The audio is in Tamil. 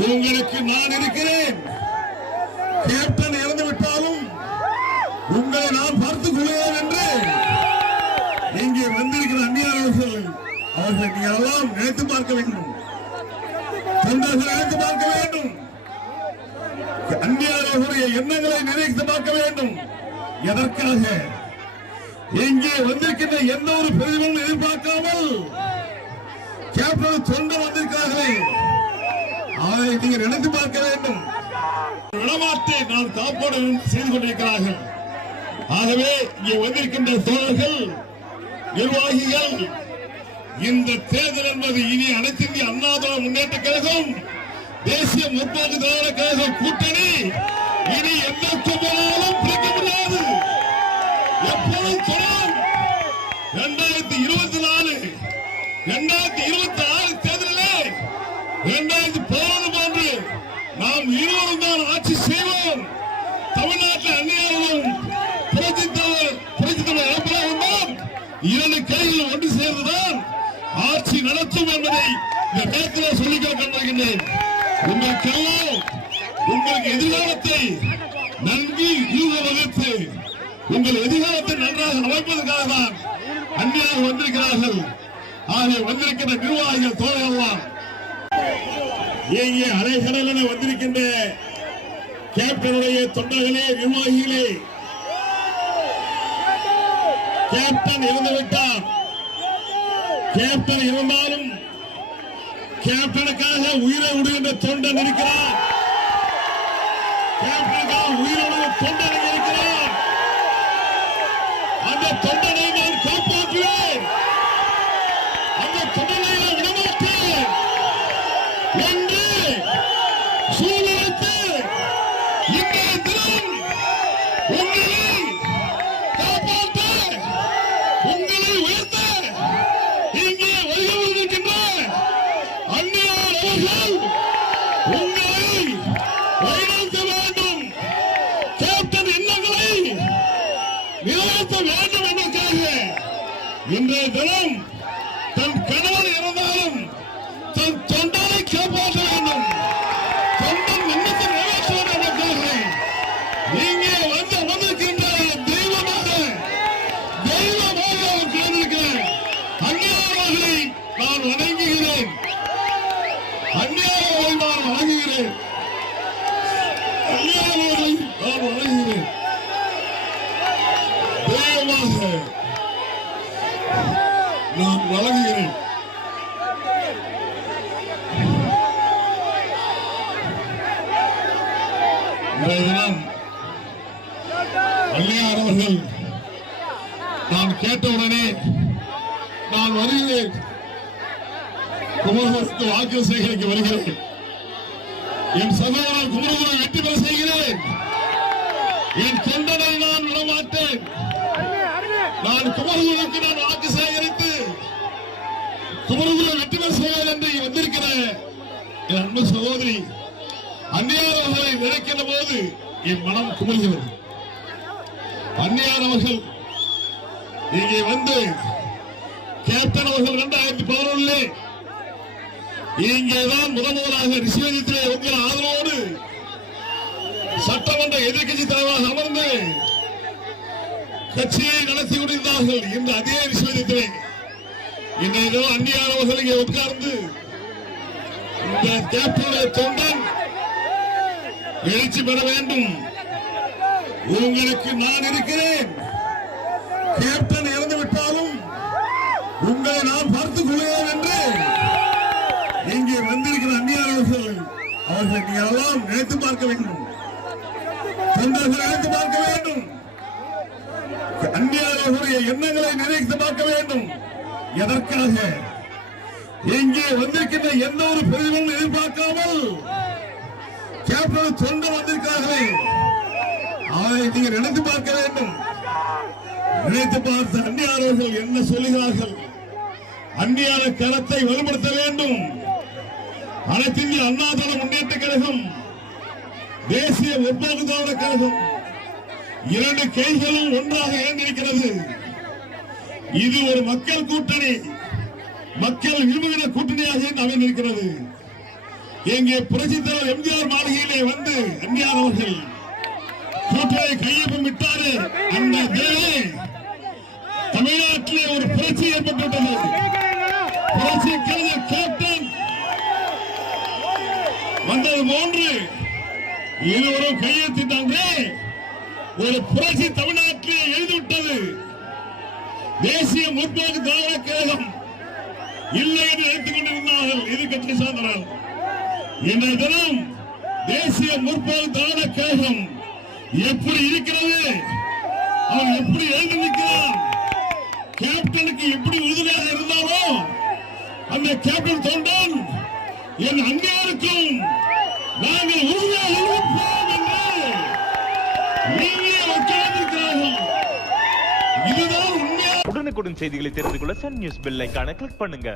உங்களுக்கு நான் இருக்கிறேன். கேப்டன் இறந்து விட்டாலும் உங்களை நான் பார்த்துக் கொள்கிறேன் என்று இங்கே வந்திருக்கிற அந்நியர்கள் அவர்கள் நீ எல்லாம் நினைத்து பார்க்க வேண்டும். தொண்டர்கள் நினைத்து பார்க்க வேண்டும். அந்நியர்களுடைய எண்ணங்களை நினைத்து பார்க்க வேண்டும். எதற்காக இங்கே வந்திருக்கின்ற எந்த ஒரு பிரதிபலனும் எதிர்பார்க்காமல் கேப்டன் தொண்டை வந்திருக்கிறார்களே, அதை நீங்கள் நினைத்து பார்க்க வேண்டும். விடமாட்டை நான் காப்பாடு செய்து கொண்டிருக்கிறார்கள். ஆகவே இங்கே வந்திருக்கின்ற தோழர்கள், நிர்வாகிகள், இந்த தேர்தல் என்பது இனி அனைத்து இந்திய அண்ணா திராவிட முன்னேற்ற கழகம், தேசிய முற்போக்கு திராவிட கழகம் கூட்டணி இனி எந்த போனாலும் பிடிக்க முடியாது. எப்போதும் தொடரும். 2024 2026 தேர்தலிலே 2016 போன்று நாம் இருவரும் தான் ஆட்சி செய்வோம். தமிழ்நாட்டில் அந்நியர்களும் இரண்டு கைகள் ஒன்று சேர்ந்துதான் ஆட்சி நடத்தும் என்பதை இந்த நேரத்தில் சொல்லிக் கொண்டிருக்கின்றேன். உங்களுக்கெல்லாம் உங்களுக்கு எதிர்காலத்தை நன்கு யூக வகுத்து உங்கள் எதிர்காலத்தை நன்றாக அமைப்பதற்காக தான் அந்நியர்கள் வந்திருக்கிறார்கள். ஆகிய வந்திருக்கின்ற நிர்வாகிகள் தோழர்கள்லாம் இங்கே அலைகடலென வந்திருக்கின்ற கேப்டனுடைய தொண்டர்களே, நிர்வாகிகளே, கேப்டன் இறந்துவிட்டார். கேப்டன் இருந்தாலும் கேப்டனுக்காக உயிரை விடுகின்ற தொண்டன் இருக்கிறார். கேப்டனுக்காக உயிரை விடுகின்ற தொண்டன் இருக்கிறார். அந்த தொண்டனை நான் காப்பாற்றுவேன். அந்த தொண்டனை நான் விடமாட்டேன் என்று சூழ்நிலைத்து இன்றைய தினம் உங்களை காப்பாற்ற, உங்களை உயர்த்த இங்கே வருகின்ற அந்நியார் அவர்கள் உங்களை வழிநடத்த வேண்டும். கேப்டன் எண்ணங்களை நிறைவேற்ற வேண்டும் என்பதற்காக இன்றைய தினம் தன் கணவன் இருந்தாலும் தன் தொண்டனை காப்பாற்ற வேண்டும். தொண்டன் எண்ணத்தை நிறைவேற்ற வேண்டும் என்பதற்காக இங்கே வந்திருக்கின்ற தெய்வமாக வந்திருக்கிறேன். அந்நியார்களை நான் வணங்குகிறேன். அந்நியார்களை நான் வணங்குகிறேன். அந்நியார்களை நான் வணங்குகிறேன். தெய்வமாக நான் வழங்குகிறேன். அந்நியார் அவர்கள் நான் கேட்டவுடனே நான் வருகிறேன். குமரகுலத்துக்கு வாக்கு சேகரிக்க வருகிறேன். என் சகோதரர் குமரகுலம் வெற்றி பெற செய்கிறேன். என் தொண்டனை நான் விடமாட்டேன். நான் குமரகுலத்துக்கு நான் வாக்கு சேகரித்து குமரகுலம் வெற்றி பெற செய்வேன் என்று வந்திருக்கிற என் அன்பு சகோதரி அந்நியார் அவர்களை நினைக்கின்ற போது என் மனம் குமர்கிறது. அந்நியார் அவர்கள் இங்கே வந்து கேப்டன் அவர்கள் 2011 இங்கேதான் முதலாக ரிஷிவஜித்திலே உங்கள் ஆதரவோடு சட்டமன்ற எதிர்கட்சி தலைவராக அமர்ந்து கட்சியை நடத்தி கொண்டிருந்தார்கள். இன்று அதே ரிஷிவஜித்திலே இன்றைய அந்நியார் அவர்கள் இங்கே உட்கார்ந்து இந்த கேப்டனுடைய தொண்டன் எழுச்சி பெற வேண்டும். உங்களுக்கு நான் இருக்கிறேன். கேப்டன் இறந்து விட்டாலும் உங்களை நான் பார்த்துக் கொள்கிறேன் என்று இங்கே வந்திருக்கிற அந்நியர்கள் அவர்கள் நீ எல்லாம் நினைத்து பார்க்க வேண்டும். தொண்டர்கள் நினைத்து பார்க்க வேண்டும். அந்நியர்களுடைய எண்ணங்களை நினைத்து பார்க்க வேண்டும். எதற்காக இங்கே வந்திருக்கின்ற எந்த ஒரு பிரதிபலனும் எதிர்பார்க்காமல் கேப்டன் தொண்டை வந்திருக்கிறார்களே, அதை நீங்கள் நினைத்து பார்க்க வேண்டும். நினைத்து பார்த்து அந்நியார்கள் என்ன சொல்லுகிறார்கள்? அந்நியார கரத்தை வலுப்படுத்த வேண்டும். அனைத்து இந்திய அண்ணா திராவிட முன்னேற்ற கழகம், தேசிய முற்போக்கு திராவிட கழகம் இரண்டு கைகளும் ஒன்றாக இணைந்திருக்கிறது. இது ஒரு மக்கள் கூட்டணி, மக்கள் விரும்புகிற கூட்டணியாக அமைந்திருக்கிறது. இங்கே புரட்சித் தலைவர் எம்ஜிஆர் மாளிகையிலே வந்து எம்ஜிஆர் அவர்கள் கூட்டத்தை கையொப்பமிட்டாரு. அந்த வேலை தமிழ்நாட்டிலே ஒரு புரட்சி ஏற்பட்டுவிட்டது. புரட்சி கலைஞர் கேப்டன் வந்தது போன்று இருவரும் கையெழுத்திட்டாங்க. ஒரு புரட்சி தமிழ்நாட்டிலே எழுதிவிட்டது. தேசிய முற்போக்கு திராவிட கழகம் இல்லை என்று எடுத்துக் கொண்டிருந்தார்கள் எதிர்கட்சி சார்ந்தவர்கள். இன்றைய தினம் தேசிய முற்போக்கு திராவிட கழகம் எப்படி இருக்கிறது, அவர் எப்படி எழுதி நிற்கிறார், கேப்டனுக்கு எப்படி உறுதுணையாக இருந்தாரோ அந்த கேப்டன் தொண்டன் என் அந்நியருக்கும் நாங்கள் உறுதியாக இருப்போம் என்று நீங்களே உட்கார்ந்திருக்கிறார்கள். இதுதான் உண்மையான உடனுக்குடன் செய்திகளை தெரிந்து கொள்ள சன் நியூஸ் பெல் ஐகானை கிளிக் பண்ணுங்க.